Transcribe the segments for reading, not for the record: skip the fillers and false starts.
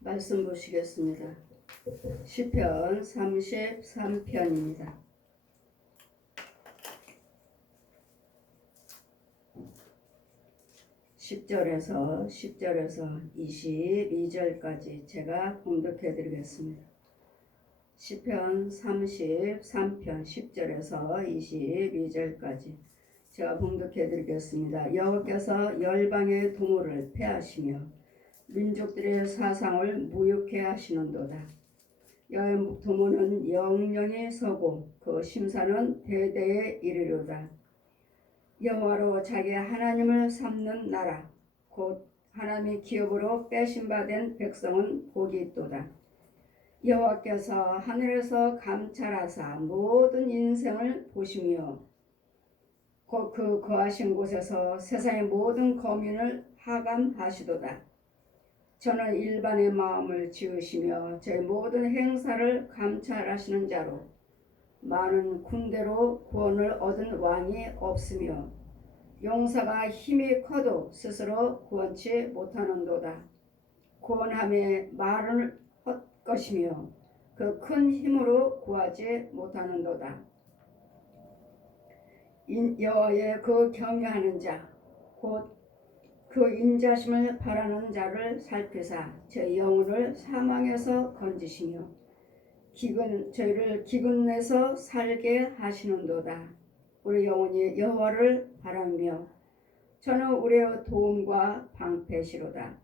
말씀 보시겠습니다. 시편 33편입니다. 10절에서 22절까지 제가 봉독해 드리겠습니다. 시편 33편 10절에서 22절까지 제가 봉독해 드리겠습니다. 여호와께서 열방의 도모를 패하시며 민족들의 사상을 무욕해 하시는도다. 여호와의 도모는 영영이 서고 그 심사는 대대에 이르리로다. 여호와로 자기 하나님을 삼는 나라 곧 하나님의 기업으로 빼신바된 백성은 복이 있도다. 여호와께서 하늘에서 감찰하사 모든 인생을 보시며 곧 그 거하신 곳에서 세상의 모든 거민을 하감하시도다. 저는 일반의 마음을 지으시며 저의 모든 행사를 감찰하시는 자로 많은 군대로 구원을 얻은 왕이 없으며 용사가 힘이 커도 스스로 구원치 못하는도다. 구원함에 말을 헛것이며 그 큰 힘으로 구하지 못하는도다. 여호와의 그 경외하는 자 곧 그 인자심을 바라는 자를 살피사 제 영혼을 사망에서 건지시며 저희를 기근에서 살게 하시는도다. 우리 영혼이 여호와를 바라며 저는 우리의 도움과 방패시로다.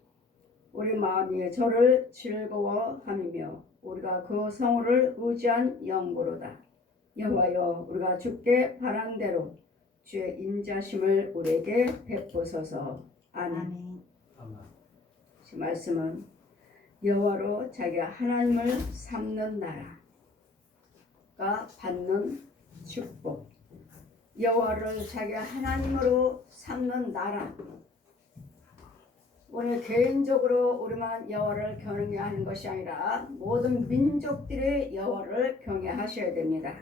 우리 마음이 저를 즐거워함이며 우리가 그 성호를 의지한 영구로다. 여호와여, 우리가 주께 바란 대로 주의 인자심을 우리에게 베푸소서. 아멘. 이 말씀은 여호와로 자기가 하나님을 삼는 나라가 받는 축복. 여호와를 자기가 하나님으로 삼는 나라. 우리 개인적으로 우리만 여호와를 경외하는 것이 아니라 모든 민족들이 여호와를 경외하셔야 됩니다.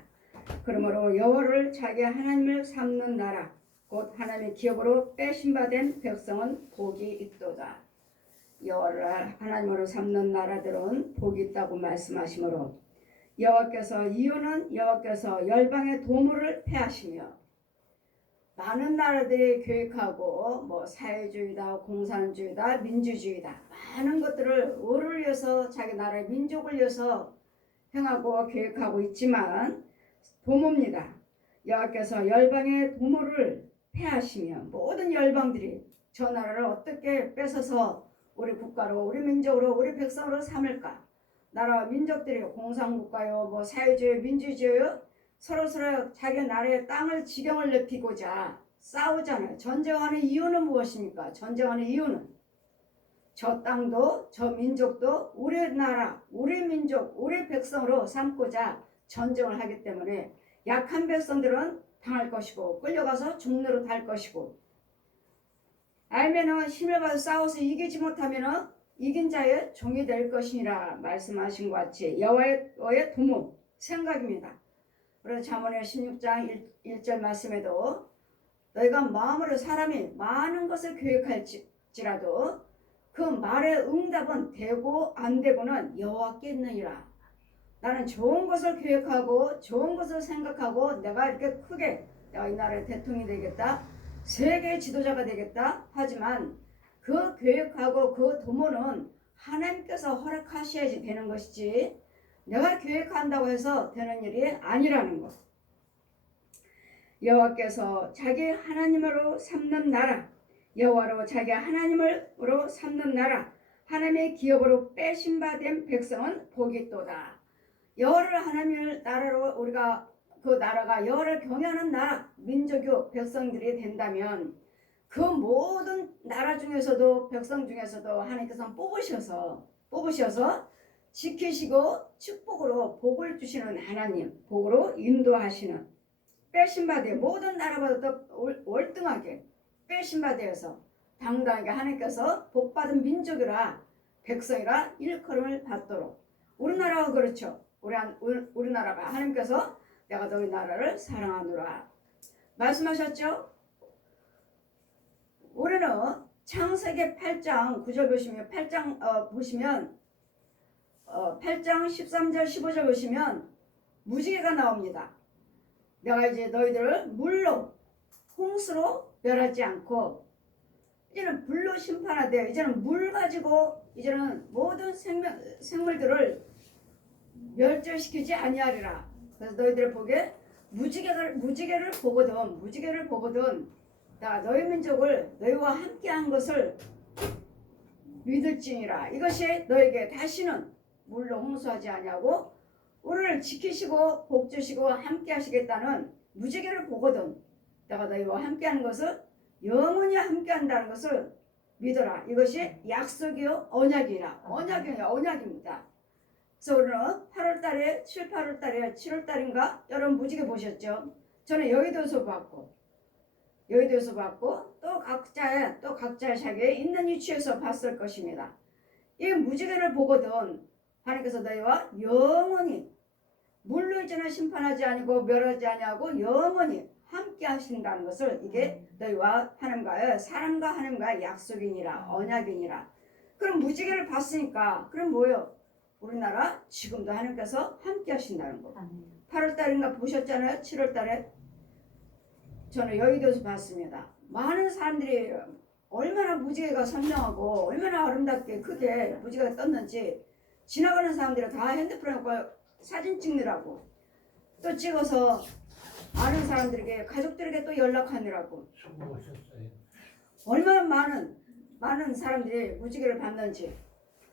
그러므로 여호와를 자기 하나님을 삼는 나라 곧 하나님의 기업으로 빼신바된 백성은 복이 있도다. 여호와를 하나님으로 삼는 나라들은 복이 있다고 말씀하시므로 이유는 여호와께서 열방의 도모를 패하시며 많은 나라들이 계획하고 사회주의다, 공산주의다, 민주주의다 많은 것들을 의를 위해서 자기 나라의 민족을 위해서 행하고 계획하고 있지만 도모입니다. 여호와께서 열방의 도모를 패하시며 모든 열방들이 저 나라를 어떻게 뺏어서 우리 국가로 우리 민족으로 우리 백성으로 삼을까? 나라와 민족들이 공산국가요, 사회주의, 민주주의요, 서로 자기 나라의 땅을 지경을 넓히고자 싸우잖아요. 전쟁하는 이유는 무엇입니까? 전쟁하는 이유는 저 땅도 저 민족도 우리 나라, 우리 민족, 우리 백성으로 삼고자 전쟁을 하기 때문에 약한 백성들은 당할 것이고 끌려가서 죽노릇 할 것이고 알면은 힘을 받아 싸워서 이기지 못하면은 이긴 자의 종이 될 것이니라 말씀하신 것 같이 여호와의 도모 생각입니다. 그래서 잠언의 16장 1절 말씀에도 너희가 마음으로 사람이 많은 것을 계획할지라도 그 말의 응답은 되고 안 되고는 여호와께 있느니라. 나는 좋은 것을 계획하고 좋은 것을 생각하고 내가 이렇게 크게 내가 이 나라의 대통령이 되겠다, 세계의 지도자가 되겠다 하지만 그 계획하고 그 도모는 하나님께서 허락하셔야지 되는 것이지 내가 계획한다고 해서 되는 일이 아니라는 것. 여호와께서 자기 하나님으로 삼는 나라, 여호와로 자기 하나님으로 삼는 나라, 하나님의 기업으로 빼신바된 백성은 복이 있도다. 여호와를 하나님의 나라로 우리가 그 나라가 여호와를 경외하는 나라, 민족요 백성들이 된다면 그 모든 나라 중에서도 백성 중에서도 하나님께서 뽑으셔서 지키시고 축복으로 복을 주시는 하나님, 복으로 인도하시는 빼신바되 모든 나라보다 더 월등하게 빼신바되어서 당당하게 하나님께서 복받은 민족이라 백성이라 일컬음을 받도록 우리나라가 그렇죠. 우리나라가 하나님께서 내가 너희 나라를 사랑하노라 말씀하셨죠. 우리는 창세기 8장 9절 보시면 8장 보시면 8장 13절 15절 보시면 무지개가 나옵니다. 내가 이제 너희들을 물로 홍수로 멸하지 않고 이제는 불로 심판하되 이제는 물 가지고 이제는 모든 생물들을 멸절시키지 아니하리라. 그래서 너희들 보게 무지개를 보거든 나 너희 민족을 너희와 함께한 것을 믿을지니라. 이것이 너에게 다시는 물로 홍수하지 아니하고 우리를 지키시고 복주시고 함께 하시겠다는 무지개를 보거든 내가 너희와 함께하는 것을 영원히 함께한다는 것을 믿어라. 이것이 약속이요 언약이라. 언약입니다. 그래서 우리는 8월달에 8월달에 7월달인가 여러분 무지개 보셨죠? 저는 여의도에서 봤고 또 각자의 자기에 있는 위치에서 봤을 것입니다. 이 무지개를 보거든 하나님께서 너희와 영원히 물로 이제는 심판하지 아니고 멸하지 아니하고 영원히 함께 하신다는 것을 이게 너희와 하나님과의 사람과 하나님과의 약속이니라 언약이니라. 그럼 무지개를 봤으니까 그럼 뭐요? 우리나라 지금도 하나님께서 함께 하신다는 거. 8월달인가 보셨잖아요. 7월달에 저는 여의도에서 봤습니다. 많은 사람들이 얼마나 무지개가 선명하고 얼마나 아름답게 크게 무지개가 떴는지 지나가는 사람들이 다 핸드폰에 사진 찍느라고 또 찍어서 아는 사람들에게 가족들에게 또 연락하느라고 얼마나 많은 사람들이 무지개를 봤는지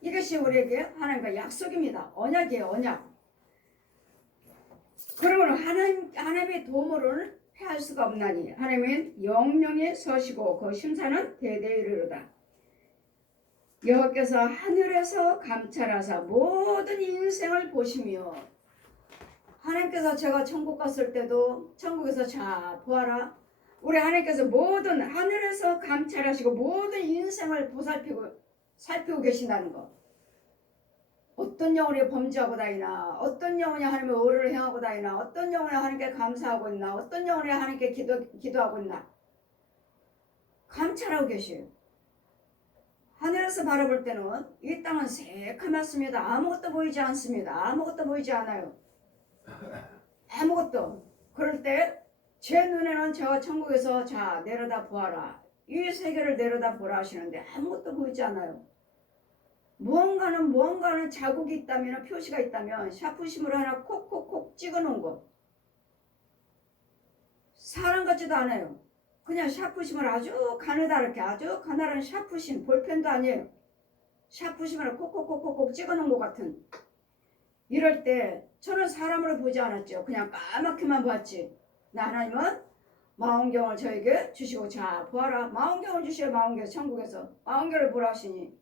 이것이 우리에게 하나님과 약속입니다. 언약이에요. 언약. 그러므로 하나님의 도움으로는 패할 수가 없나니 하나님은 영영에 서시고 그 심사는 대대에 이르로다. 여호와께서 하늘에서 감찰하사 모든 인생을 보시며 하나님께서 제가 천국 갔을 때도 천국에서 자 보아라 우리 하나님께서 모든 하늘에서 감찰하시고 모든 인생을 살피고 계신다는 것. 어떤 영혼이 범죄하고 다니나 어떤 영혼이 하나님의 의를 행하고 다니나 어떤 영혼이 하나님께 감사하고 있나 어떤 영혼이 하나님께 기도하고 있나 감찰하고 계셔요. 하늘에서 바라볼 때는 이 땅은 새카맣습니다. 아무것도 보이지 않습니다. 아무것도 보이지 않아요. 아무것도. 그럴 때 제 눈에는 제가 천국에서 자 내려다 보아라 이 세계를 내려다 보라 하시는데 아무것도 보이지 않아요. 무언가는 자국이 있다면 표시가 있다면 샤프심으로 하나 콕콕콕 찍어놓은 거 사람 같지도 않아요. 그냥 샤프심을 아주 가느다랗게 아주 가난한 샤프심 볼펜도 아니에요. 샤프심으로 콕콕콕콕 찍어놓은 것 같은 이럴 때 저는 사람으로 보지 않았죠. 그냥 까맣게만 봤지. 나 하나님은 망원경을 저에게 주시고 자 보아라 망원경을 주시오. 망원경 천국에서 망원경을 보라 하시니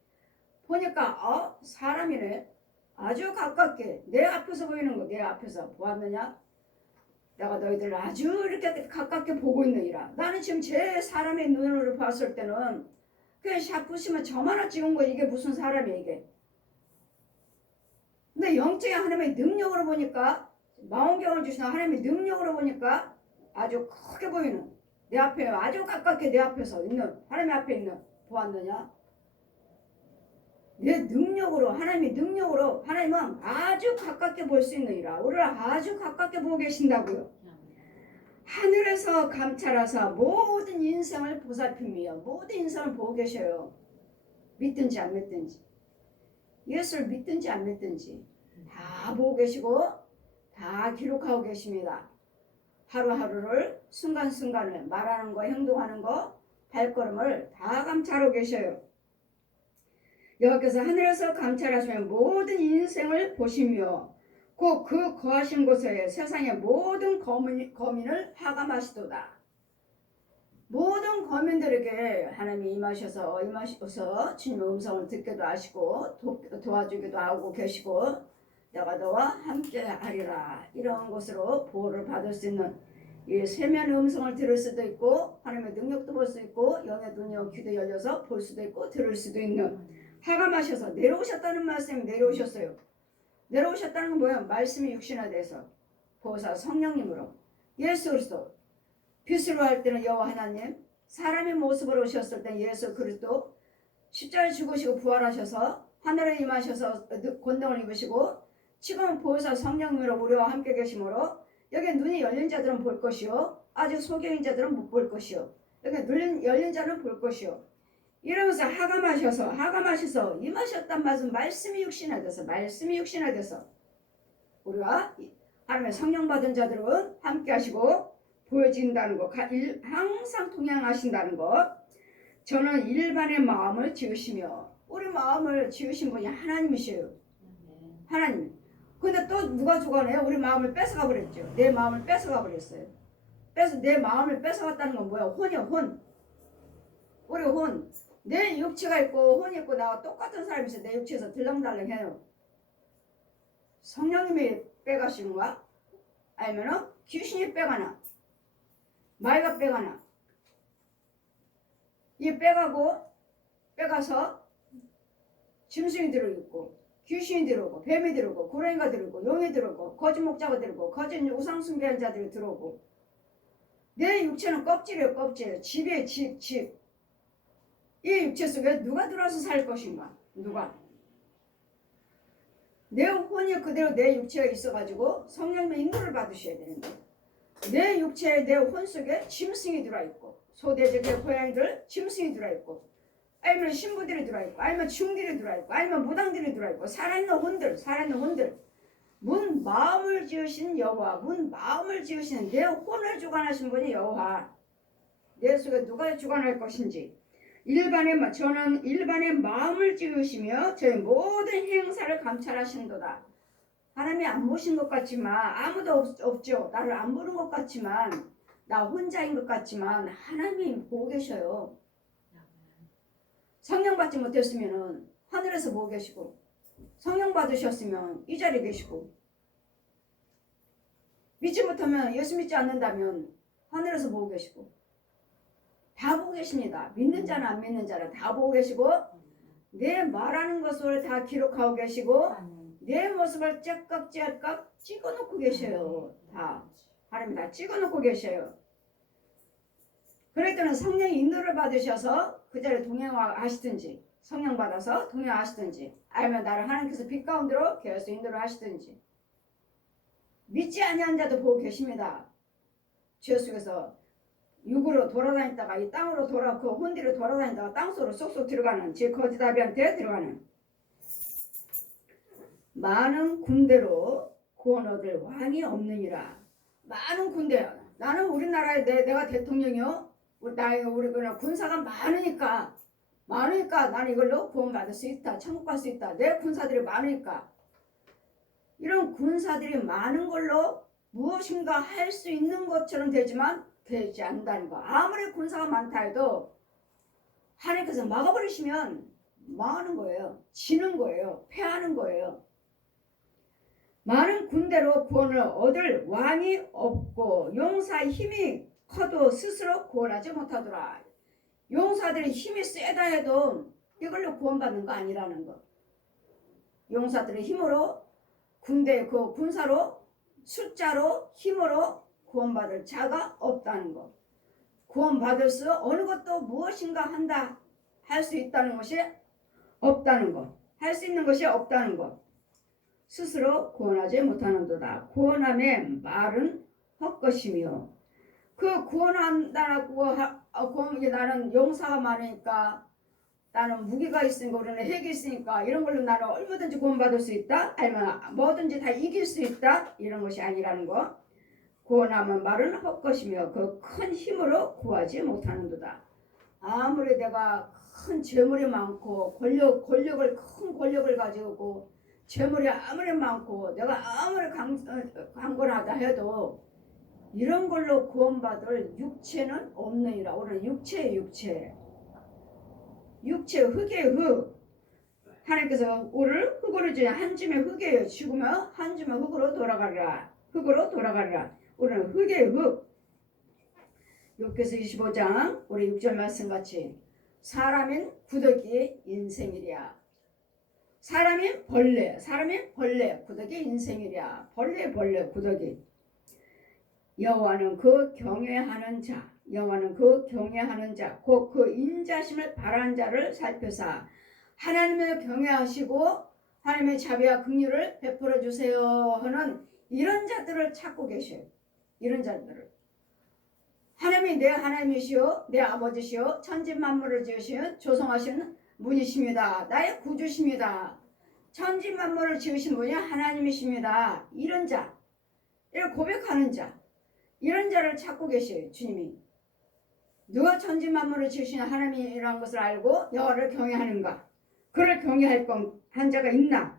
보니까 사람이네. 아주 가깝게 내 앞에서 보이는 거 내 앞에서 보았느냐? 내가 너희들 아주 이렇게 가깝게 보고 있느니라. 나는 지금 제 사람의 눈으로 봤을 때는 그냥 샤프시면 점 하나 찍은 거 이게 무슨 사람이야 이게. 근데 영적인 하나님의 능력으로 보니까 망원경을 주신 하나님의 능력으로 보니까 아주 크게 보이는 내 앞에 아주 가깝게 내 앞에서 있는 하나님 앞에 있는 보았느냐? 내 능력으로 하나님의 능력으로 하나님은 아주 가깝게 볼 수 있느니라. 우리를 아주 가깝게 보고 계신다고요. 하늘에서 감찰하사 모든 인생을 보살피며 모든 인생을 보고 계셔요. 믿든지 안 믿든지 예수를 믿든지 안 믿든지 다 보고 계시고 다 기록하고 계십니다. 하루하루를 순간순간을 말하는 거 행동하는 거 발걸음을 다 감찰하고 계셔요. 여호와께서 하늘에서 감찰하시면 모든 인생을 보시며 곧 그 거하신 곳에 세상의 모든 거민을 하감하시도다. 모든 거민들에게 하나님이 임하셔서 주님의 음성을 듣기도 하시고 도와주기도 하고 계시고 내가 너와 함께 하리라 이런 것으로 보호를 받을 수 있는 이 세면의 음성을 들을 수도 있고 하나님의 능력도 볼 수 있고 영의 눈이 귀도 열려서 볼 수도 있고 들을 수도 있는 하감하셔서 내려오셨다는 말씀이 내려오셨어요. 내려오셨다는 건 뭐야? 말씀이 육신화돼서 보호사 성령님으로 예수 그리스도 빛으로 할 때는 여호와 하나님 사람의 모습으로 오셨을 때 예수 그리스도 십자가에 죽으시고 부활하셔서 하늘에 임하셔서 권능을 입으시고 지금 보혜사 성령님으로 우리와 함께 계시므로 여기 눈이 열린 자들은 볼 것이요 아직 소경인 자들은 못 볼 것이요 여기 눈 열린 자는 볼 것이요 이러면서 하감하셔서 임하셨단 말씀이 육신화돼서 우리와 하나님의 성령 받은 자들은 함께 하시고 보여진다는 것 항상 동행하신다는 것 저는 일반의 마음을 지으시며 우리 마음을 지으신 분이 하나님이셔요. 하나님. 근데 또 누가 주관해요? 우리 마음을 뺏어가 버렸죠. 내 마음을 뺏어가 버렸어요. 내 마음을 뺏어갔다는 건 뭐야? 혼이요, 혼. 우리 혼. 내 육체가 있고 혼이 있고 나와 똑같은 사람이 있어. 내 육체에서 들렁달렁해요. 성령님이 빼가시는 거야? 아니면은 귀신이 빼가나? 마귀가 빼가나? 이 빼가서 짐승이 들어있고 귀신이 들어오고 뱀이 들어오고 고라니가 들어오고 용이 들어오고 거짓 목자가 들어오고 거짓 우상 숭배한 자들이 들어오고 내 육체는 껍질이에요. 껍질. 집이에요. 집. 이 육체 속에 누가 들어와서 살 것인가? 누가? 내 혼이 그대로 내 육체가 있어가지고 성령님의 인도를 받으셔야 되는데 내 육체에 내 혼 속에 짐승이 들어있고 소대적의 고양이들 짐승이 들어있고 아니면 신부들이 들어있고 아니면 중들이 들어있고 아니면 무당들이 들어있고 살아있는 혼들 문 마음을 지으신 여호와 문 마음을 지으시는 내 혼을 주관하신 분이 여호와 내 속에 누가 주관할 것인지 저는 일반의 마음을 지으시며 저희 모든 행사를 감찰하신도다. 하나님이 안 보신 것 같지만 아무도 없죠. 나를 안 보는 것 같지만 나 혼자인 것 같지만 하나님이 보고 계셔요. 성령 받지 못했으면 하늘에서 보고 계시고 성령 받으셨으면 이 자리에 계시고 믿지 못하면 예수 믿지 않는다면 하늘에서 보고 계시고 다 보고 계십니다. 믿는 자나 안 믿는 자나 다 보고 계시고 내 말하는 것을 다 기록하고 계시고 내 모습을 째깍째깍 찍어놓고 계셔요. 다 하나님 다 찍어놓고 계셔요. 그럴 때는 성령의 인도를 받으셔서 그 자리에 동행하시든지 성령 받아서 동행하시든지 아니면 나를 하나님께서 빛 가운데로 계속 인도를 하시든지 믿지 아니한 자도 보고 계십니다. 죄 속에서 육으로 돌아다녔다가 이 땅으로 그 혼디로 돌아다니다가 땅속으로 쏙쏙 들어가는 제 거짓아비한테 들어가는 많은 군대로 구원 얻을 왕이 없느니라. 많은 군대. 나는 우리나라에 내가 대통령이요. 우리 그냥 군사가 많으니까 나는 이걸로 구원 받을 수 있다. 천국 갈 수 있다. 내 군사들이 많으니까. 이런 군사들이 많은 걸로 무엇인가 할 수 있는 것처럼 되지만 되지 않는다는 거. 아무리 군사가 많다 해도 하나님께서 막아버리시면 망하는 거예요. 지는 거예요. 패하는 거예요. 많은 군대로 구원을 얻을 왕이 없고 용사의 힘이 커도 스스로 구원하지 못하더라. 용사들이 힘이 세다 해도 이걸로 구원받는 거 아니라는 거. 용사들의 힘으로 군대 그 군사로 숫자로 힘으로 구원받을 자가 없다는 것. 구원받을 수 어느 것도 무엇인가 한다 할 수 있다는 것이 없다는 것. 할 수 있는 것이 없다는 것. 스스로 구원하지 못하는도다. 구원함의 말은 헛것이며 그 구원한다고 나는 용사가 많으니까 나는 무기가 있으니까 우리는 핵이 있으니까 이런 걸로 나는 얼마든지 구원받을 수 있다. 아니면 뭐든지 다 이길 수 있다. 이런 것이 아니라는 거. 구원하면 말은 헛것이며 그 큰 힘으로 구하지 못하는도다. 아무리 내가 큰 재물이 많고 큰 권력을 가지고 재물이 아무리 많고 내가 아무리 강건하다 해도 이런 걸로 구원받을 육체는 없느니라. 오늘 육체의 흙의 흙. 하나님께서 우리를 흙으로 지은 한 줌의 흙이에요. 죽으면 한 줌의 흙으로 돌아가리라. 우리는 흙의 흙. 욥기서 25장 우리 6절 말씀 같이 사람인 구더기 인생이랴. 사람인 벌레 구더기 인생이랴. 벌레 구더기. 여호와는 그 경외하는 자 곧 그 인자심을 바라는 자를 살펴사 하나님을 경외하시고 하나님의 자비와 긍휼을 베풀어 주세요 하는 이런 자들을 찾고 계셔요. 이런 자들을. 하나님이 내 하나님이시오, 내 아버지시오, 천지 만물을 지으신 조성하신 분이십니다. 나의 구주십니다. 천지 만물을 지으신 분이 하나님이십니다. 이런 자, 이런 고백하는 자, 이런 자를 찾고 계셔요. 주님이. 누가 천지 만물을 지으신 하나님이라는 것을 알고 여호와를 경외하는가? 그를 경외할 한 자가 있나?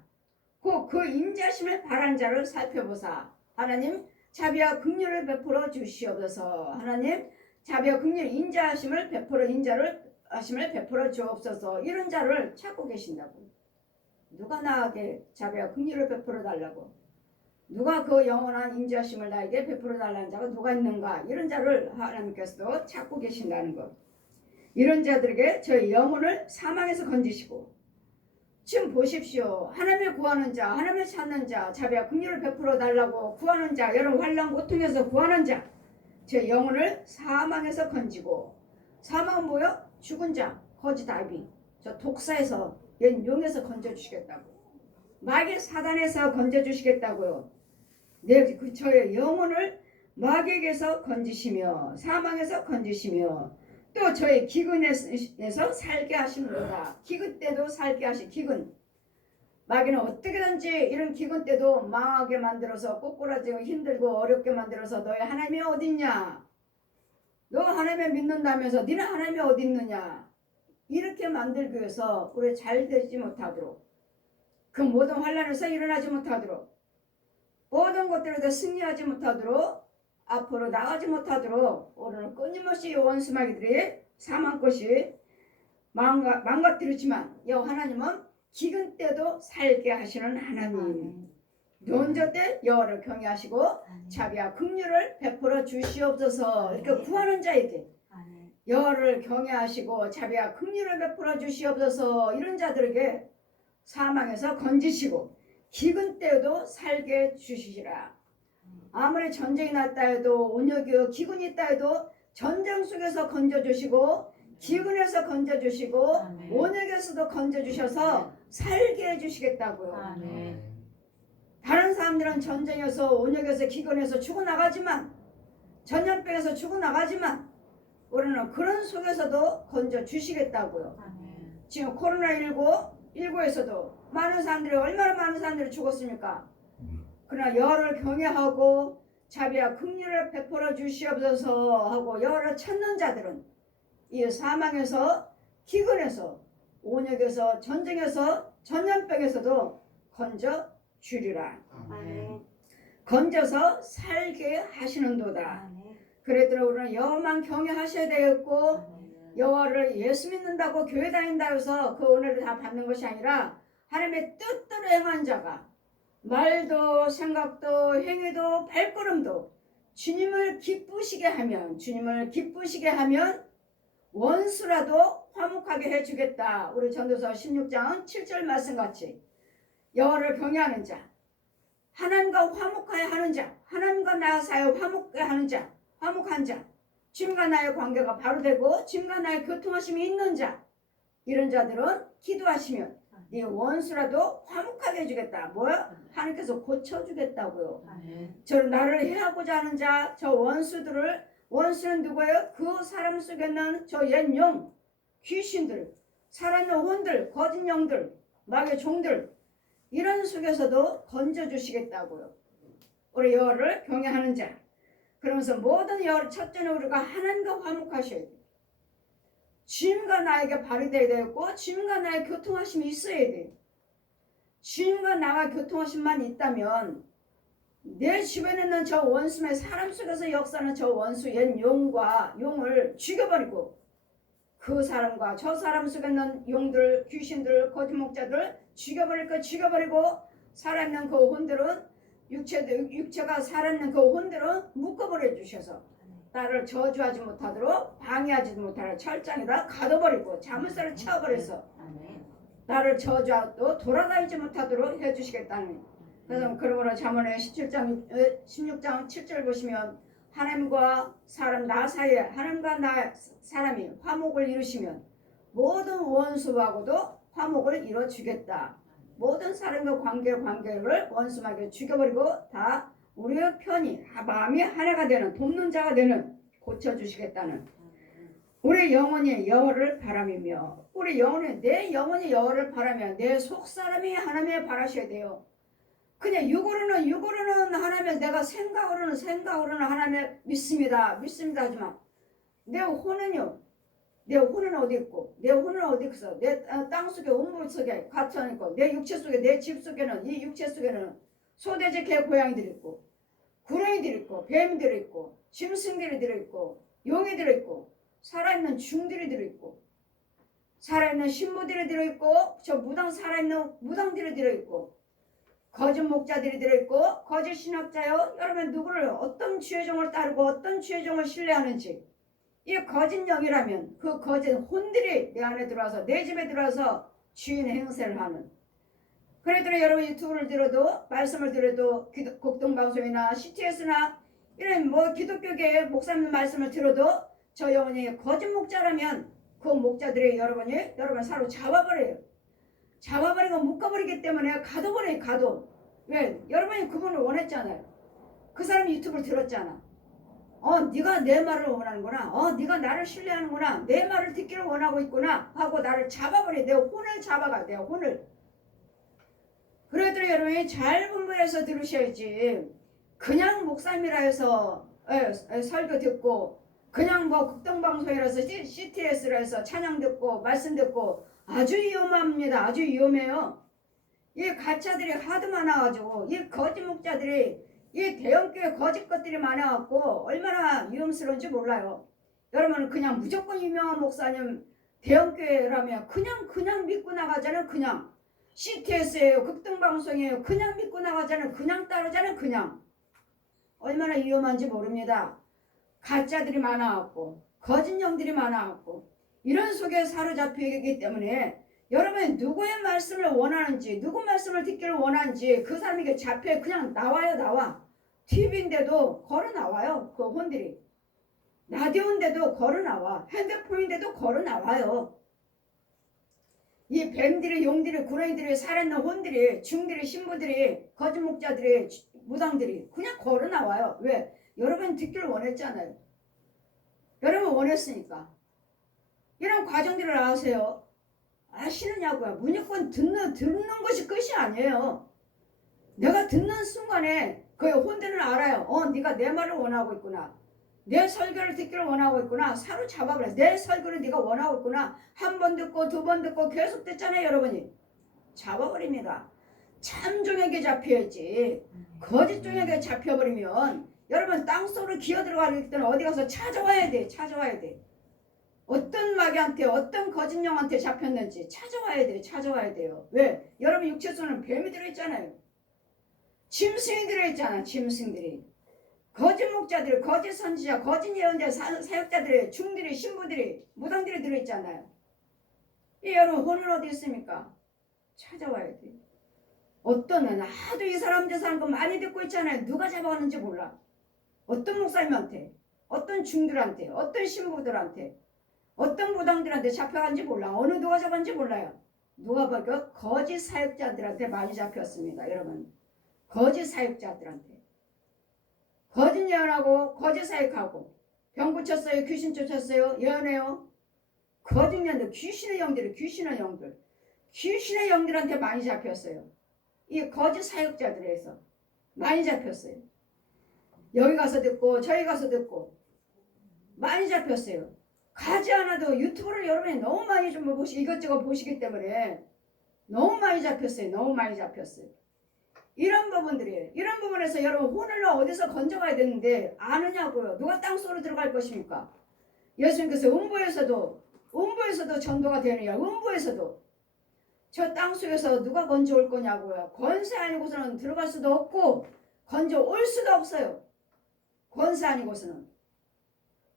그 인자심을 바란 자를 살펴보사. 하나님 자비와 긍휼을 베풀어 주시옵소서. 하나님 자비와 긍휼 인자하심을 베풀어 주옵소서. 이런 자를 찾고 계신다고. 누가 나에게 자비와 긍휼을 베풀어 달라고? 누가 그 영원한 인자심을 나에게 베풀어 달라는 자가 누가 있는가? 이런 자를 하나님께서도 찾고 계신다는 것. 이런 자들에게 저희 영혼을 사망에서 건지시고, 지금 보십시오. 하나님을 구하는 자, 하나님을 찾는 자, 자비와 긍휼을 베풀어 달라고 구하는 자, 여러분 환난 고통에서 구하는 자, 저 영혼을 사망에서 건지고, 사망은 뭐요? 죽은 자, 거짓 아비, 저 독사에서, 옛 용에서 건져주시겠다고. 마귀 사단에서 건져주시겠다고요. 저의 영혼을 마귀에게서 건지시며 사망에서 건지시며 또 저의 기근에서 살게 하시는도다. 기근 때도 살게 하시. 기근. 마귀는 어떻게든지 이런 기근 때도 망하게 만들어서 꼬꾸라지고 힘들고 어렵게 만들어서 너희 하나님이 어딨냐? 너 하나님을 믿는다면서 너는 하나님이 어디 있느냐? 이렇게 만들기 위해서 우리 잘 되지 못하도록, 그 모든 환난에서 일어나지 못하도록, 모든 것들에서 승리하지 못하도록, 앞으로 나가지 못하도록 오늘은 끊임없이 원수마귀들이 사망것이 망가뜨리지만 하나님은 기근 때도 살게 하시는 하나님. 논저 때 여호와를 경외하시고 자비와 긍휼을 베풀어 주시옵소서. 이렇게 구하는 자에게 여호와를 경외하시고 자비와 긍휼을 베풀어 주시옵소서. 이런 자들에게 사망에서 건지시고 기근 때에도 살게 주시리라. 아무리 전쟁이 났다 해도 온역이요 기근이 있다 해도 전쟁 속에서 건져주시고 기근에서 건져주시고 온역에서도 건져주셔서 살게 해주시겠다고요. 아멘. 다른 사람들은 전쟁에서 온역에서 기근에서 죽어나가지만, 전염병에서 죽어나가지만 우리는 그런 속에서도 건져주시겠다고요. 지금 코로나19에서도 얼마나 많은 사람들이 죽었습니까? 그러나 여호와를 경외하고 자비와 긍휼을 베풀어 주시옵소서 하고 여호와를 찾는 자들은 이 사망에서, 기근에서, 온역에서, 전쟁에서, 전염병에서도 건져 주리라. 건져서 살게 하시는도다. 그랬더니 우리는 여호와만 경외하셔야 되겠고, 여호와를 예수 믿는다고 교회 다닌다 해서 그 은혜를 다 받는 것이 아니라 하나님의 뜻대로 행한 자가 말도 생각도 행위도 발걸음도 주님을 기쁘시게 하면 원수라도 화목하게 해주겠다. 우리 전도서 16장 7절 말씀같이 여호와를 경외하는 자, 하나님과 화목하여 하는 자, 하나님과 나 사이에 화목한 자, 주님과 나의 관계가 바로 되고 주님과 나의 교통하심이 있는 자, 이런 자들은 기도하시면 네 원수라도 화목하게 해주겠다. 뭐야? 하나님께서 고쳐주겠다고요. 저는 나를 해하고자 하는 자, 저 원수는 누구예요? 그 사람 속에 있는 저 옛 영, 귀신들, 살아있는 혼들, 거짓 영들, 마귀의 종들, 이런 속에서도 건져주시겠다고요. 우리 여호와를 경외하는 자. 그러면서 모든 여호와를 첫째는 우리가 하나님과 화목하셔야 돼요. 주님과 나에게 발휘되어야 되고 주님과 나의 교통하심이 있어야 돼요. 주님과 나가 교통하심만 있다면 내 주변에 있는 저 원수의 사람 속에서 역사하는 저 원수 옛 용을 죽여버리고 그 사람과 저 사람 속에 있는 용들, 귀신들, 거짓 목자들 죽여버리고 살아있는 그 혼들은 육체가 살아있는 그 혼들은 묶어버려 주셔서 나를 저주하지 못하도록 방해하지 못하도록 철장에다 가둬버리고 자물쇠를 채워버려서 나를 저주하고 돌아다니지 못하도록 해주시겠다는. 그래서 그러므로 잠언의 16장 7절 보시면 하나님과 사람 나 사이에 하나님과 나 사람이 화목을 이루시면 모든 원수하고도 화목을 이뤄주겠다. 모든 사람과 관계를 원수마귀 죽여버리고 다 우리의 편이 마음이 하나가 되는 돕는 자가 되는 고쳐주시겠다는 우리 영혼이 여호와를 바라며 우리 영혼이 내 영혼이 여호와를 바라며 내 속사람이 하나님을 바라셔야 돼요. 그냥 육으로는 하나님을 내가 생각으로는 하나님을 믿습니다 하지만 내 혼은요 내 혼은 어디 있고 내 혼은 어디 있어 내 땅속에 온물 속에 갇혀 있고 내 육체 속에 내 집 속에는 이 육체 속에는 소돼지 개 고양이들이 있고 구렁이들이 있고 뱀들이 있고 짐승들이 들어있고 용이 들어있고 살아있는 중들이 들어있고 살아있는 신부들이 들어있고 저 무당 살아있는 무당들이 들어있고 거짓 목자들이 들어있고 거짓 신학자요. 여러분 누구를 어떤 주의종을 따르고 어떤 주의종을 신뢰하는지 이 거짓 영이라면 그 거짓 혼들이 내 안에 들어와서 내 집에 들어와서 주인 행세를 하는 그래도 여러분 유튜브를 들어도 말씀을 들어도 곡동방송이나 CTS나 이런 기독교계 목사님 말씀을 들어도 저 영혼이 거짓 목자라면 그 목자들이 여러분 사로잡아버려요. 잡아버리고 묶어버리기 때문에 가둬버려요. 가둬. 왜? 여러분이 그분을 원했잖아요. 그 사람이 유튜브를 들었잖아. 네가 내 말을 원하는구나. 네가 나를 신뢰하는구나. 내 말을 듣기를 원하고 있구나 하고 나를 잡아버려. 내 혼을 잡아가. 내 혼을. 그래도 여러분이 잘 분별해서 들으셔야지. 그냥 목사님이라 해서 설교 듣고 그냥 극동방송이라서 CTS라 해서 찬양 듣고 말씀 듣고 아주 위험합니다. 아주 위험해요. 이 가짜들이 하도 많아가지고 이 거짓 목자들이 이 대형교회 거짓 것들이 많아갖고 얼마나 위험스러운지 몰라요. 여러분은 그냥 무조건 유명한 목사님 대형교회라면 그냥 믿고 나가잖아요. 그냥 CTS예요. 극동방송이에요. 그냥 믿고 나가잖아요. 그냥 따르잖아요. 그냥 얼마나 위험한지 모릅니다. 가짜들이 많아갖고 거짓 영들이 많아갖고 이런 속에 사로잡혀 있기 때문에 여러분이 누구의 말씀을 원하는지 누구 말씀을 듣기를 원하는지 그 사람에게 잡혀 그냥 나와. TV인데도 걸어 나와요. 그 혼들이. 라디오인데도 걸어 나와. 핸드폰인데도 걸어 나와요. 이 뱀들이 용들이 구렁이들이 살아있는 혼들이 중들이 신부들이 거짓 목자들이 무당들이 그냥 걸어 나와요. 왜? 여러분 듣기를 원했잖아요. 여러분 원했으니까. 이런 과정들을 아세요? 아시느냐고요. 무조건 듣는 것이 끝이 아니에요. 내가 듣는 순간에 그 혼들을 알아요. 네가 내 말을 원하고 있구나. 내 설교를 듣기를 원하고 있구나. 사로잡아버려. 내 설교를 네가 원하고 있구나. 한 번 듣고 두 번 듣고 계속 듣잖아요. 여러분이. 잡아버립니다. 참종에게 잡혀야지. 거짓 종에게 잡혀버리면 여러분 땅속으로 기어들어가기 때문에 어디 가서 찾아와야 돼. 어떤 마귀한테 어떤 거짓 영한테 잡혔는지 찾아와야 돼요. 왜? 여러분 육체 속에는 뱀이 들어있잖아요. 짐승이 들어있잖아. 짐승들이. 거짓 목자들, 거짓 선지자, 거짓 예언자, 사역자들이, 중들이, 신부들이, 무당들이 들어있잖아요. 이 여러분 혼은 어디 있습니까? 찾아와야 돼. 어떤 하도 이 사람들 사는 거 많이 듣고 있잖아요. 누가 잡아갔는지 몰라. 어떤 목사님한테, 어떤 중들한테, 어떤 신부들한테, 어떤 무당들한테 잡혀간지 몰라. 어느 누가 잡았는지 몰라요. 누가 봐도 거짓 사역자들한테 많이 잡혔습니다. 여러분. 거짓 사역자들한테. 거짓 예언하고 거짓 사역하고 병 고쳤어요. 귀신 쫓았어요. 예언해요. 거짓 예언들, 귀신의 영들한테 많이 잡혔어요. 이 거짓 사역자들에서 많이 잡혔어요. 여기 가서 듣고 저기 가서 듣고 많이 잡혔어요. 가지 않아도 유튜브를 여러분이 너무 많이 좀 이것저것 보시기 때문에 너무 많이 잡혔어요. 이런 부분에서 여러분 혼을 어디서 건져가야 되는데 아느냐고요. 누가 땅속으로 들어갈 것입니까? 예수님께서 음부에서도 전도가 되느냐. 음부에서도 저 땅속에서 누가 건져올 거냐고요. 권세 아니고서는 들어갈 수도 없고 건져올 수도 없어요. 권세 아니고서는.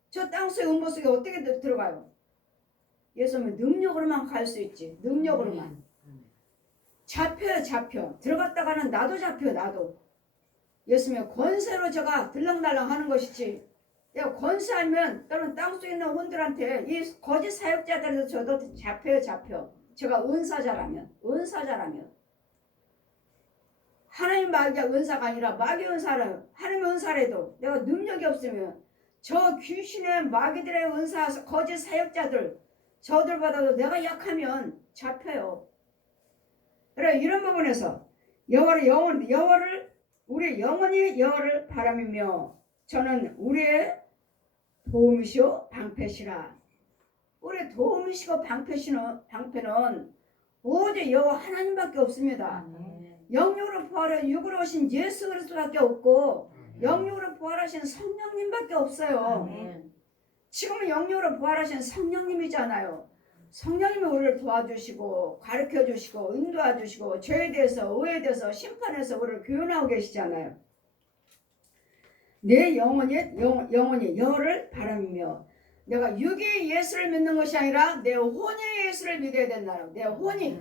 저 땅속에 음부 속에 어떻게 들어가요? 예수님은 능력으로만 갈 수 있지. 능력으로만. 잡혀. 들어갔다가는 나도 잡혀. 예수님의 권세로 저가 들렁달렁 하는 것이지. 내가 권세 아니면 다른 땅속에 있는 혼들한테 이 거짓 사역자들에서 저도 잡혀. 제가 은사자라면 하나님 마귀가 은사가 아니라 마귀 은사라면 하나님 은사라도 내가 능력이 없으면 저 귀신의 마귀들의 은사 거짓 사역자들 저들보다도 내가 약하면 잡혀요. 그래 이런 부분에서 여호와를 우리 영원히 여호와를 바라며 저는 우리의 도움이시오 방패시라. 우리 도움이시고 방패는 오직 여호와 하나님밖에 없습니다. 영육으로 부활한 육으로 오신 예수 그리스도밖에 없고 영육으로 부활하신 성령님밖에 없어요. 지금은 영육으로 부활하신 성령님이잖아요. 성령님이 우리를 도와주시고 가르쳐주시고 인도해주시고 죄에 대해서 의에 대해서 심판해서 우리를 교훈하고 계시잖아요. 내 영혼이 여호와를 바라며 내가 육의 예수를 믿는 것이 아니라 내 혼의 예수를 믿어야 된다. 내 혼이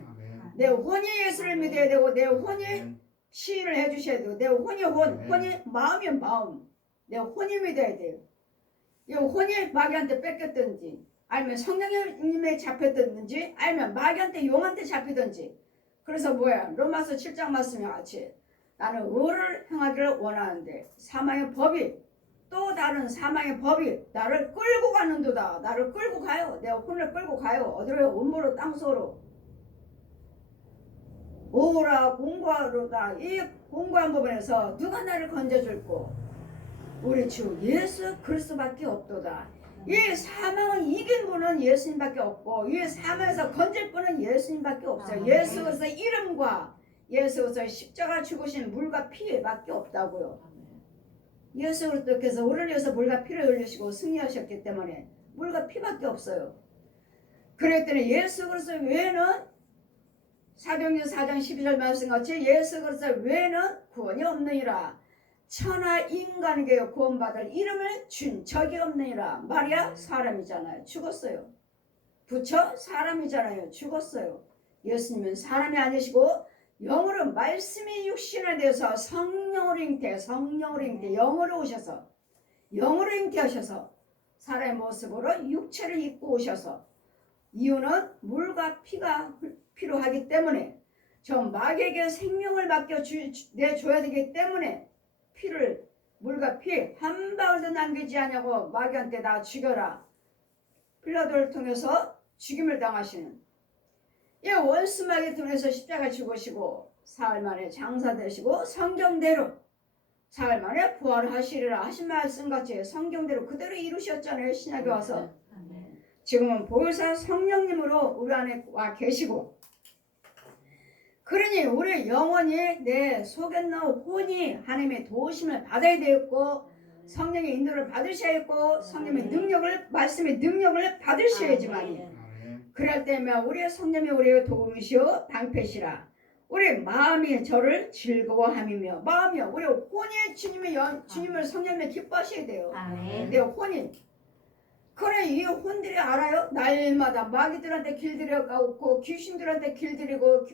예수를 믿어야 되고 내 혼이 시인을 해주셔야 되고 내 혼이 마음이 마음 내 혼이 믿어야 돼요. 이 혼이 마귀한테 뺏겼든지 아니면 성령님에 잡혔든지 아니면 마귀한테 용한테 잡히든지 그래서 뭐야 로마서 7장 말씀에 같이 나는 의를 행하기를 원하는데 사망의 법이 또 다른 사망의 법이 나를 끌고 가는도다. 나를 끌고 가요. 내 혼을 끌고 가요. 어디로 음모로 땅속으로 오라 공고하로다. 이 공고한 부분에서 누가 나를 건져줄고 우리 주 예수 그리스도밖에 없도다. 이 사망을 이긴 분은 예수님밖에 없고 이 사망에서 건질 분은 예수님밖에 없어요. 예수 그리스도의 이름과 예수 그리스도의 십자가 죽으신 물과 피밖에 없다고요. 예수 그리스도께서 우리를 위해서 물과 피를 흘리시고 승리하셨기 때문에 물과 피밖에 없어요. 그랬더니 예수 그리스도 외에는 사도행전 4장 12절 말씀같이 예수 그리스도 외에는 구원이 없느니라. 천하 인간에게 구원받을 이름을 준 적이 없느니라. 말이야 사람이잖아요. 죽었어요. 부처 사람이잖아요. 죽었어요. 예수님은 사람이 아니시고 영으로 말씀이 육신에 대해서 성령으로 잉태 영으로 오셔서 영으로 잉태하셔서 사람의 모습으로 육체를 입고 오셔서 이유는 물과 피가 필요하기 때문에 저 마귀에게 생명을 내줘야 되기 때문에 피를 물과 피 한 방울도 남기지 않냐고 마귀한테 다 죽여라. 빌라도를 통해서 죽임을 당하시는 이 원수 마귀 통해서 십자가 죽으시고 사흘 만에 장사되시고 성경대로 사흘 만에 부활하시리라 하신 말씀같이 성경대로 그대로 이루셨잖아요. 신약에 와서 지금은 보혜사 성령님으로 우리 안에 와 계시고 그러니 우리 영혼이 내 속에 있는 혼이 하나님의 도우심을 받아야 되겠고 성령의 인도를 받으셔야 했고 성령의 능력을 말씀의 능력을 받으셔야지만이 그럴 때면 우리의 성령이 우리의 도움이시오 방패시라. 우리 마음이 저를 즐거워함이며 마음이요 우리 혼이 주님을 성령님을 기뻐하셔야 돼요. 내 혼이 그래 이 혼들이 알아요. 날마다 마귀들한테 길들여가고 귀신들한테 길들이고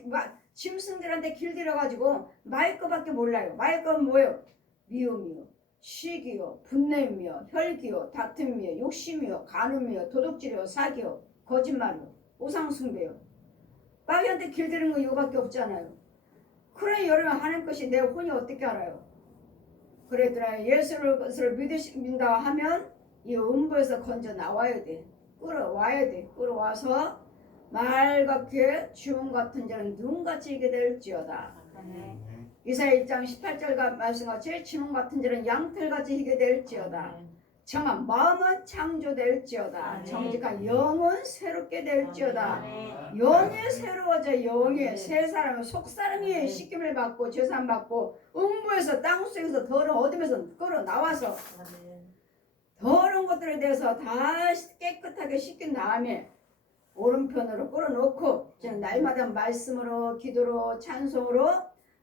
짐승들한테 길들여가지고 마귀 거밖에 몰라요. 마귀 거는 뭐예요? 미움이요 시기요 분냄이요 혈기요 다툼이요 욕심이요 간음이요 도둑질이요 사기요 거짓말이요 우상숭배요 마귀한테 길들이는 거 이거밖에 없잖아요. 그래 여러분 하나님 것이 내 혼이 어떻게 알아요? 그랬더니 예수를 믿으신다 하면 이 음부에서 건져 나와야 돼. 끌어와야 돼. 끌어와서 말같게 주홍 같은 자는 눈같이 이게 될지어다. 이사야 1장 18절 말씀같이 주홍 같은 자는 양털같이 이게 될지어다. 정한 마음은 창조될지어다. 정직한 영은 새롭게 될지어다. 영이 새로워져. 영이 새 사람은 속사람이 씻김을 받고 죄산 받고 음부에서 땅속에서 더러운 어둠에서 끌어 나와서 더러운 것들에 대해서 다 깨끗하게 씻긴 다음에 오른편으로 끌어놓고 저는 날마다 말씀으로 기도로 찬송으로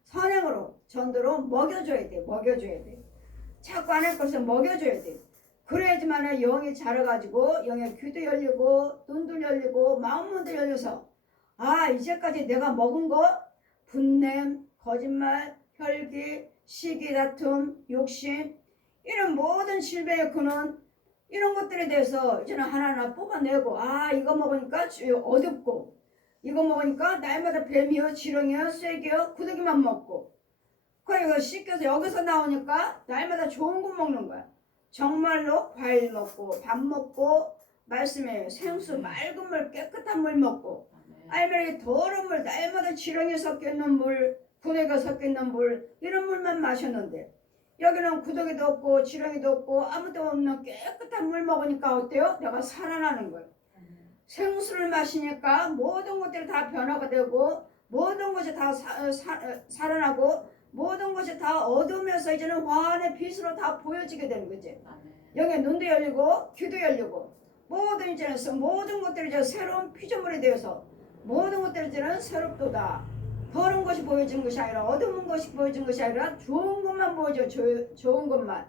선행으로 전도로 먹여줘야 돼. 자꾸 안 할 것을 먹여줘야 돼. 그래야지만 영이 자라가지고 영의 귀도 열리고 눈도 열리고 마음문도 열려서 아 이제까지 내가 먹은 거 분냄 거짓말 혈기 시기 다툼 욕심 이런 모든 질병의 근원 이런 것들에 대해서 이제는 하나하나 뽑아내고 아 이거 먹으니까 어둡고 이거 먹으니까 날마다 뱀이요, 지렁이요, 쐐기요, 구더기만 먹고. 그리고 씻겨서 여기서 나오니까 날마다 좋은 거 먹는 거야. 정말로 과일 먹고 밥 먹고 말씀에 생수 맑은 물 깨끗한 물 먹고 아니면 더러운 물 날마다 지렁이 섞여있는 물 구더기가 섞여있는 물 이런 물만 마셨는데 여기는 구더기도 없고 지렁이도 없고 아무도 없는 깨끗한 물 먹으니까 어때요? 내가 살아나는 거예요. 생수를 마시니까 모든 것들이 다 변화가 되고 모든 것이 다 살아나고 모든 것이 다 얻으면서 이제는 화환의 빛으로 다 보여지게 되는 거지. 여기 눈도 열리고 귀도 열리고 모든 이제는 모든 것들이 이제 새로운 피조물이 되어서 모든 것들이 이제는 새롭도다. 더러운 것이 보여지는 것이 아니라 어두운 것이 보여지는 것이 아니라 좋은 것만 보여줘. 좋은 것만.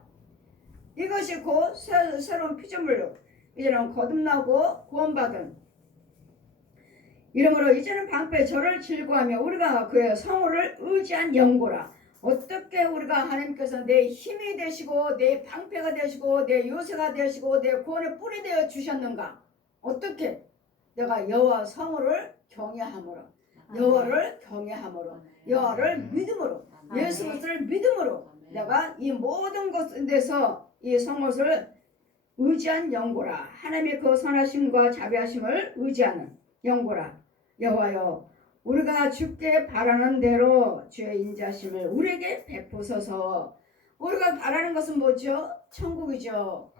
이것이 곧 새로운 피조물로 이제는 거듭나고 구원받은 이러므로 이제는 방패 저를 질구하며 우리가 그의 성호를 의지한 영고라. 어떻게 우리가 하나님께서 내 힘이 되시고 내 방패가 되시고 내 요새가 되시고 내 구원의 뿔이 되어 주셨는가? 어떻게? 내가 여호와 성호를 경외함으로 여호와를 경외함으로 여호와를 믿음으로 예수 그리스도를 믿음으로 내가 이 모든 것에서 이 성호를 의지한 영고라. 하나님의 그 선하심과 자비하심을 의지하는 영고라. 여호와여 우리가 주께 바라는 대로 주의 인자심을 우리에게 베푸소서. 우리가 바라는 것은 뭐죠? 천국이죠.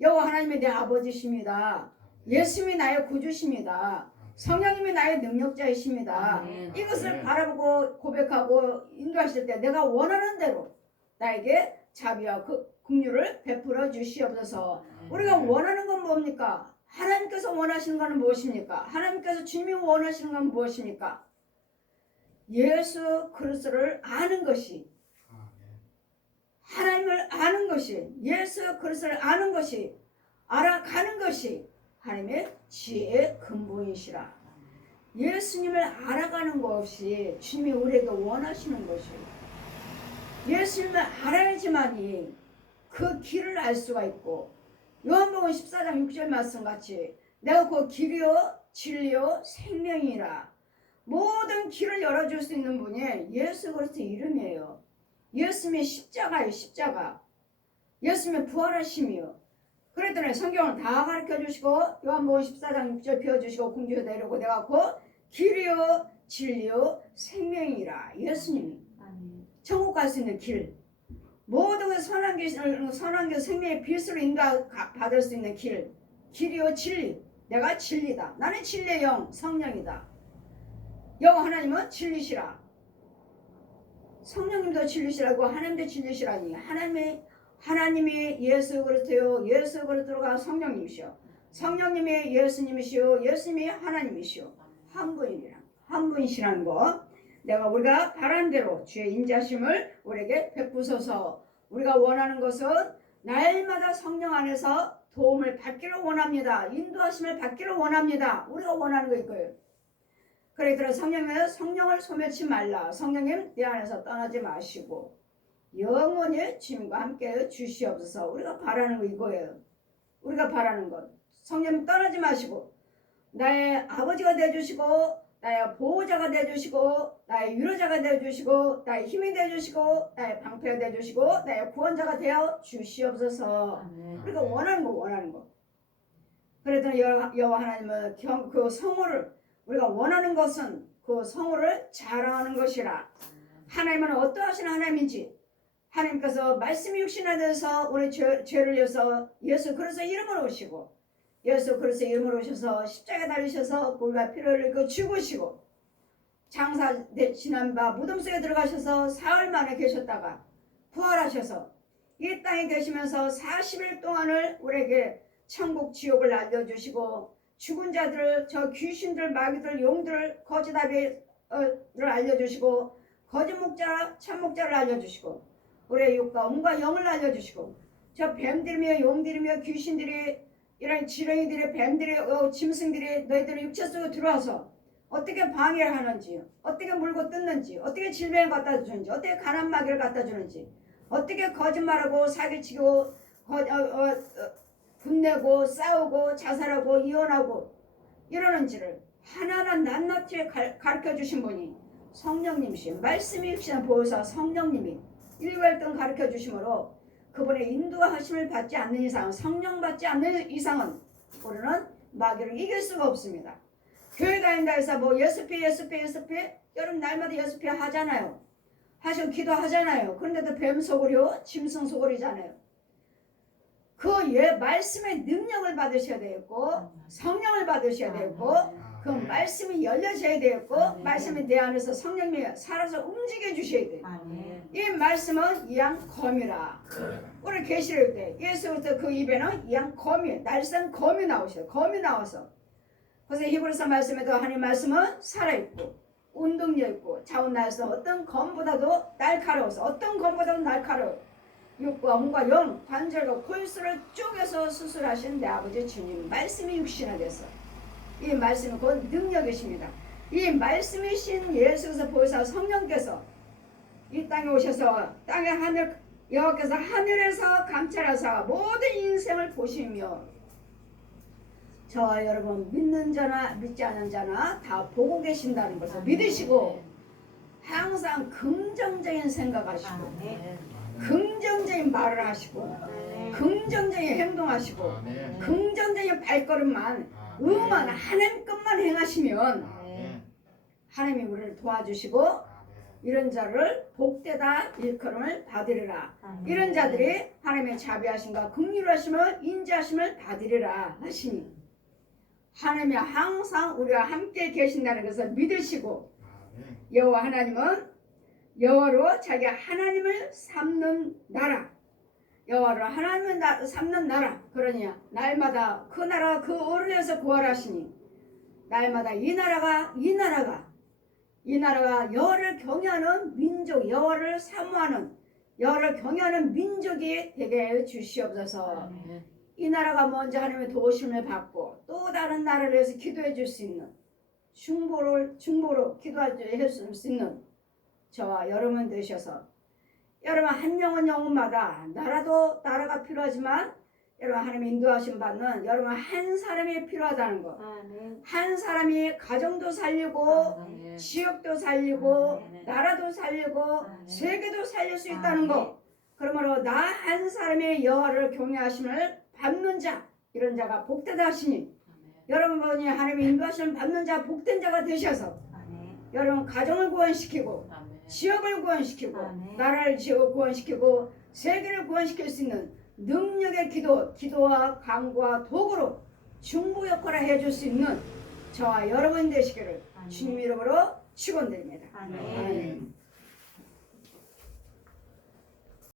여호와 하나님이 내 아버지십니다. 예수님이 나의 구주십니다. 성령님이 나의 능력자이십니다. 이것을 바라보고 고백하고 인도하실 때 내가 원하는 대로 나에게 자비와 긍휼을 베풀어 주시옵소서. 우리가 원하는 건 뭡니까? 하나님께서 원하시는 것은 무엇입니까? 하나님께서 주님이 원하시는 건 무엇입니까? 예수 그리스도를 아는 것이 하나님을 아는 것이 예수 그리스도를 아는 것이 알아가는 것이 하나님의 지혜의 근본이시라. 예수님을 알아가는 것이 주님이 우리에게 원하시는 것이에요. 예수님을 알아야지만이 그 길을 알 수가 있고 요한복음 14장 6절 말씀같이 내가 그 길이요 진리요 생명이라. 모든 길을 열어줄 수 있는 분이 예수 그리스도 이름이에요. 예수님의 십자가예요. 십자가. 예수님의 부활하심이요. 그랬더니 성경을 다 가르쳐주시고 요한복음 14장 6절 펴주시고 궁지에 내려고 내가 그 길이요 진리요 생명이라. 예수님이 천국 갈 수 있는 길, 모든 선한 생명의 빛으로 인도받을 수 있는 길이요 진리. 내가 진리다. 나는 진리의 영 성령이다. 여호와 하나님은 진리시라. 성령님도 진리시라고 하나님도 진리시라니. 하나님이 예수 그리스도요 예수 그리스도가 성령님이시오. 성령님이 예수님이시오. 예수님이 하나님이시오. 한 분이라. 한 분이시라는 거. 우리가 바란 대로 주의 인자심을 우리에게 베푸소서. 우리가 원하는 것은 날마다 성령 안에서 도움을 받기를 원합니다. 인도하심을 받기를 원합니다. 우리가 원하는 거 이거예요. 그러니까 성령을 소멸치 말라. 성령님 내 안에서 떠나지 마시고 영원히 주님과 함께 주시옵소서. 우리가 바라는 거 이거예요. 우리가 바라는 것. 성령님 떠나지 마시고 나의 아버지가 되어주시고 나의 보호자가 되어주시고 나의 위로자가 되어주시고 나의 힘이 되어주시고 나의 방패가 되어주시고 나의 구원자가 되어 주시옵소서. 우리가 원하는 거. 그래도 여호와 하나님은 그 성호를 우리가 원하는 것은 그 성호를 자랑하는 것이라. 하나님은 어떠하신 하나님인지 하나님께서 말씀이 육신화돼서 우리 죄를 위해서 예수 그리스도 이름으로 오시고 예수 그리스도 이름으로 오셔서 십자가에 달리셔서 볼과 피를 흘리고 죽으시고 장사 지난 바 무덤 속에 들어가셔서 사흘 만에 계셨다가 부활하셔서 이 땅에 계시면서 40일 동안을 우리에게 천국 지옥을 알려주시고 죽은 자들 저 귀신들 마귀들 용들 거짓 아비를 알려주시고 거짓 목자 참목자를 알려주시고 우리의 육과 몸과 영을 알려주시고 저 뱀들이며 용들이며 귀신들이 이런 지렁이들이 뱀들이 짐승들이 너희들의 육체 속에 들어와서 어떻게 방해를 하는지 어떻게 물고 뜯는지 어떻게 질병을 갖다 주는지 어떻게 가난 마귀를 갖다 주는지 어떻게 거짓말하고 사기치고 분내고 싸우고 자살하고 이혼하고 이러는지를 하나하나 낱낱이 가르쳐 주신 분이 성령님이신 말씀이 육신을 보여서 성령님이 일괄등 가르쳐 주심으로 그분의 인도하심을 받지 않는 이상, 성령 받지 않는 이상은 우리는 마귀를 이길 수가 없습니다. 교회 다닌다 해서 뭐 예수피 여러분 날마다 예수피 하잖아요. 하시고 기도하잖아요. 그런데도 뱀 소굴이요 짐승 소굴이잖아요. 그 말씀의 능력을 받으셔야 되겠고 성령을 받으셔야 되겠고 그 말씀이 열려져야 되겠고 말씀이 내 안에서 성령님이 살아서 움직여 주셔야 돼요. 이 말씀은 이양 검이라. 우리 계시록 때 예수부터 그 입에는 이양 검이 날쌘 검이 나오셔요. 검이 나와서 그래서 히브리서 말씀에도 하나님 말씀은 살아있고 운동력 있고 자원 날서 어떤 검보다도 날카로워서 어떤 검보다도 날카로워 육과 혼과 영 관절과 골수를 쪼개서 수술하신 내 아버지 주님 말씀이 육신화돼서 이 말씀은 곧 능력이십니다. 이 말씀이신 예수께서 보혜사 성령께서 이 땅에 오셔서 땅의 하늘 여호와께서 하늘에서 감찰하사 모든 인생을 보시며 저와 여러분 믿는 자나 믿지 않는 자나 다 보고 계신다는 것을 믿으시고 항상 긍정적인 생각하시고 긍정적인 말을 하시고 긍정적인 행동하시고 긍정적인 발걸음만 의만 하나님 것만 행하시면 하나님이 우리를 도와주시고 이런 자를 복되다 일컬음을 받으리라. 이런 자들이 하나님의 자비하심과 긍휼하심을 인자하심을 받으리라 하시니 하나님이 항상 우리와 함께 계신다는 것을 믿으시고 여호와 하나님은 여호와로 자기 하나님을 삼는 나라 여호와로 하나님을 삼는 나라 그러니 날마다 그 나라가 그 어른에서 구하라시니 날마다 이 나라가 여호와를 경외하는 민족 여호와를 사모하는 여호와를 경외하는 민족이 되게 해 주시옵소서. 이 나라가 먼저 하나님의 도우심을 받고 또 다른 나라를 위해서 기도해 줄 수 있는 중보로 기도해 줄 수 있는 저와 여러분 되셔서 여러분 한 영혼마다 나라가 필요하지만 여러분 하나님의 인도하심 받는 여러분 한 사람이 필요하다는 것. 한 사람이 가정도 살리고 지역도 살리고 나라도 살리고 세계도 살릴 수 있다는 것. 그러므로 나 한 사람의 여호와를 경외하심을 받는 자 이런 자가 복되다 하시니 여러분이 하나님의 인도하심을 받는 자 복된 자가 되셔서 여러분 가정을 구원시키고 지역을 구원시키고 나라를 구원시키고 세계를 구원시킬 수 있는 능력의 기도와 강구와 도구로 중보 역할을 해줄 수 있는 저와 여러분 되시기를 주님 이름으로 축원드립니다. 아멘.